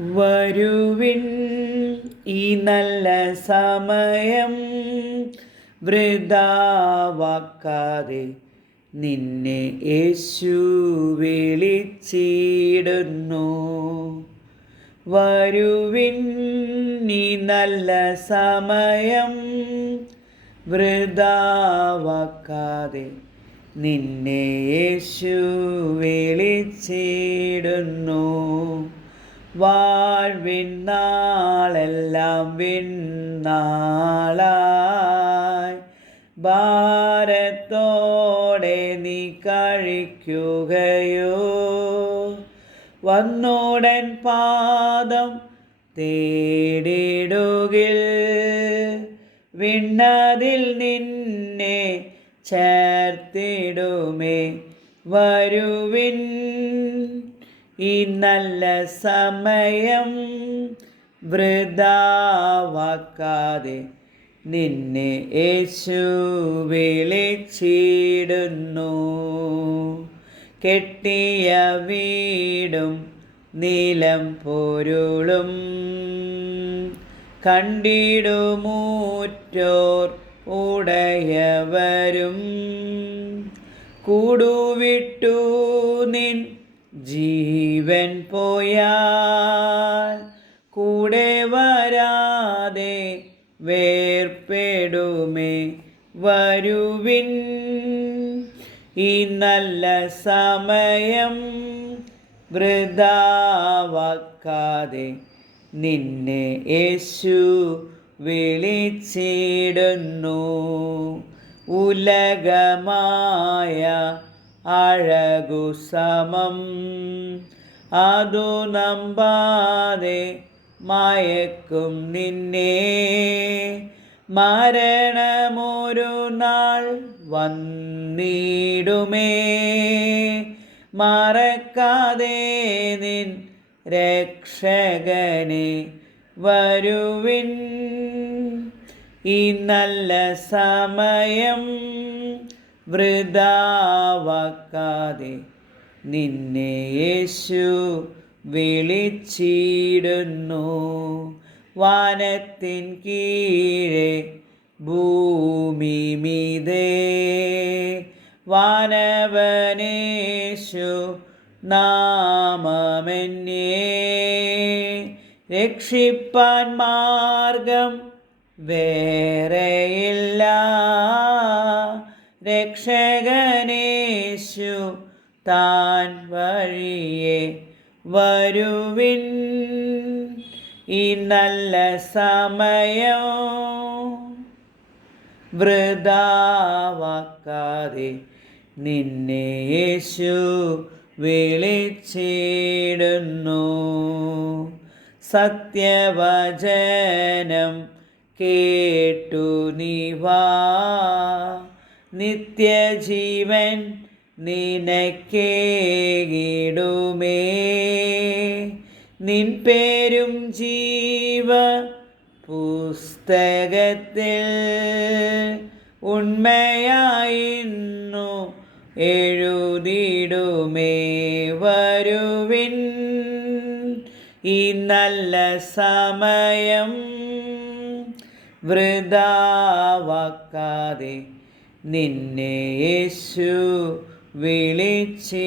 വരുവിൻ ഈ നല്ല സമയം വൃതാവാക്കാതെ നിന്നെ യേശു വിളിച്ചിടുന്നു. വരുവിൻ നീ നല്ല സമയം വൃതാവാക്കാതെ നിന്നെ യേശു വിളിച്ചിടുന്നു. വാഴ്വിൻ നാളെല്ലാം വിണ്ണാളായി ഭാരത്തോടെ നീ കഴിക്കുകയോ വന്നോടൻ പാദം തേടിടുകിൽ വിണ്ണതിൽ നിന്നെ ചേർത്തിടുമേ വരുവിൻ ഈ നല്ല സമയം വൃതാവാക്കാതെ നിന്നെ യേശു വിളിച്ചിടുന്നു. കെട്ടിയ വീടും നീലം പൊരുളും കണ്ടിടുമൂറ്റോർ ഉടയവരും. കൂടുവിട്ടു നിൻ ജീവൻ പോയാൽ കൂടെ വരാതെ വേർപ്പെടുമേ വരുവിൻ. ഈ നല്ല സമയം വൃതാവാക്കാതെ നിന്നെ യേശു വിളിച്ചിടുന്നു. ഉലകമായ അഴകു സമം. അതു നമ്പാതെ മയക്കും നിന്നെ. മരണമൊരു നാൾ വന്നിടുമേ. മറക്കാതെ നിൻ രക്ഷകനെ വരുവിൻ. ഈ നല്ല സമയം വൃതാവാക്കാതെ നിന്നെ യേശു വിളിച്ചിടുന്നു. വാനത്തിൻ കീഴെ ഭൂമി മീതേ വാനവനേശു നാമമെന്നേ. രക്ഷിപ്പാൻ മാർഗം വേറെയില്ല. രക്ഷകനേശു താൻ വഴിയെ വരുവിൻ. ഈ നല്ല സമയം വൃതാവാക്കാതെ നിന്നെ യേശു വിളിച്ചിടുന്നു. സത്യവചനം കേട്ടു നിവാ നിത്യജീവൻ നിനക്കേകിടുമേ. നിൻ പേരും ജീവ പുസ്തകത്തിൽ ഉണ്മയായിരുന്നു എഴുതിടുമേ വരുവിൻ ഈ നല്ല സമയം വൃതാവാക്കാതെ നിന്നെ യേശു വിളിച്ചിടുന്നു.